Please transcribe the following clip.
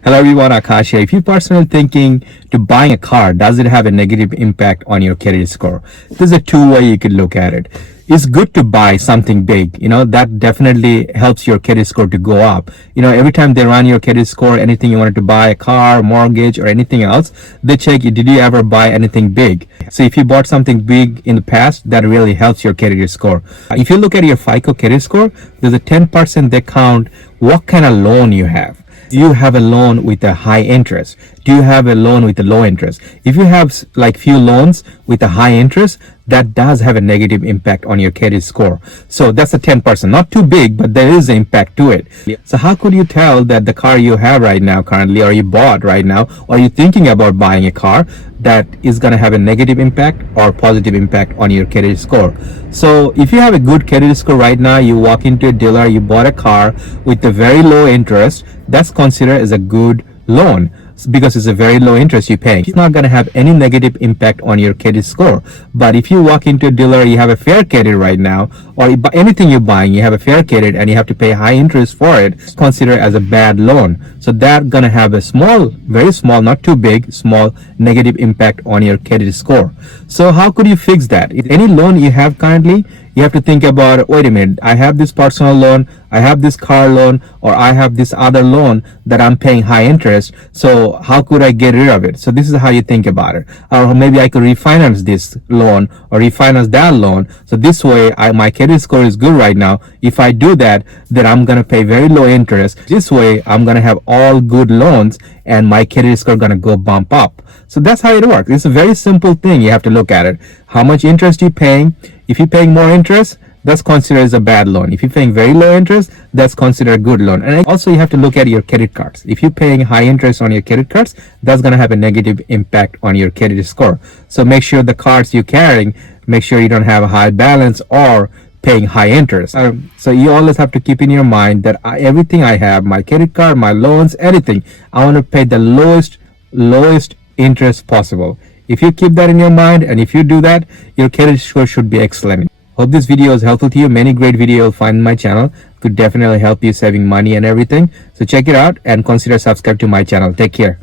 Hello everyone, Akash here. If you're personally thinking to buying a car, does it have a negative impact on your credit score? There's a two-way you could look at it. It's good to buy something big, that definitely helps your credit score to go up. Every time they run your credit score, anything you wanted to buy, a car, mortgage, or anything else, they check, did you ever buy anything big? So if you bought something big in the past, that really helps your credit score. If you look at your FICO credit score, there's a 10% they count what kind of loan you have. Do you have a loan with a high interest? Do you have a loan with a low interest? If you have like few loans with a high interest, that does have a negative impact on your credit score. So that's a 10%, not too big, but there is an impact to it. So how could you tell that the car you have right now currently, or you bought right now, or you're thinking about buying a car, that is going to have a negative impact or positive impact on your credit score? So if you have a good credit score right now, you walk into a dealer, you bought a car with a very low interest, that's considered as a good loan, because it's a very low interest you're paying. It's not going to have any negative impact on your credit score. But if you walk into a dealer, you have a fair credit right now, or anything you're buying, you have a fair credit and you have to pay high interest for it, it's considered as a bad loan. So that's going to have a small, very small, not too big, small negative impact on your credit score. So how could you fix that? If any loan you have currently, you have to think about, wait a minute, I have this personal loan, I have this car loan, or I have this other loan that I'm paying high interest. So how could I get rid of it? So this is how you think about it. Or maybe I could refinance this loan or refinance that loan. So this way, my credit score is good right now. If I do that, then I'm going to pay very low interest. This way, I'm going to have all good loans and my credit score going to go bump up. So that's how it works. It's a very simple thing. You have to look at it. How much interest you're paying. If you're paying more interest, that's considered as a bad loan. If you're paying very low interest, that's considered a good loan. And also you have to look at your credit cards. If you're paying high interest on your credit cards, that's going to have a negative impact on your credit score. So make sure the cards you're carrying, make sure you don't have a high balance or paying high interest. So you always have to keep in your mind that everything I have, my credit card, my loans, anything, I want to pay the lowest interest possible. If you keep that in your mind and if you do that, your credit score should be excellent. Hope this video is helpful to you. Many great videos you'll find in my channel could definitely help you saving money and everything. So check it out and consider subscribe to my channel. Take care.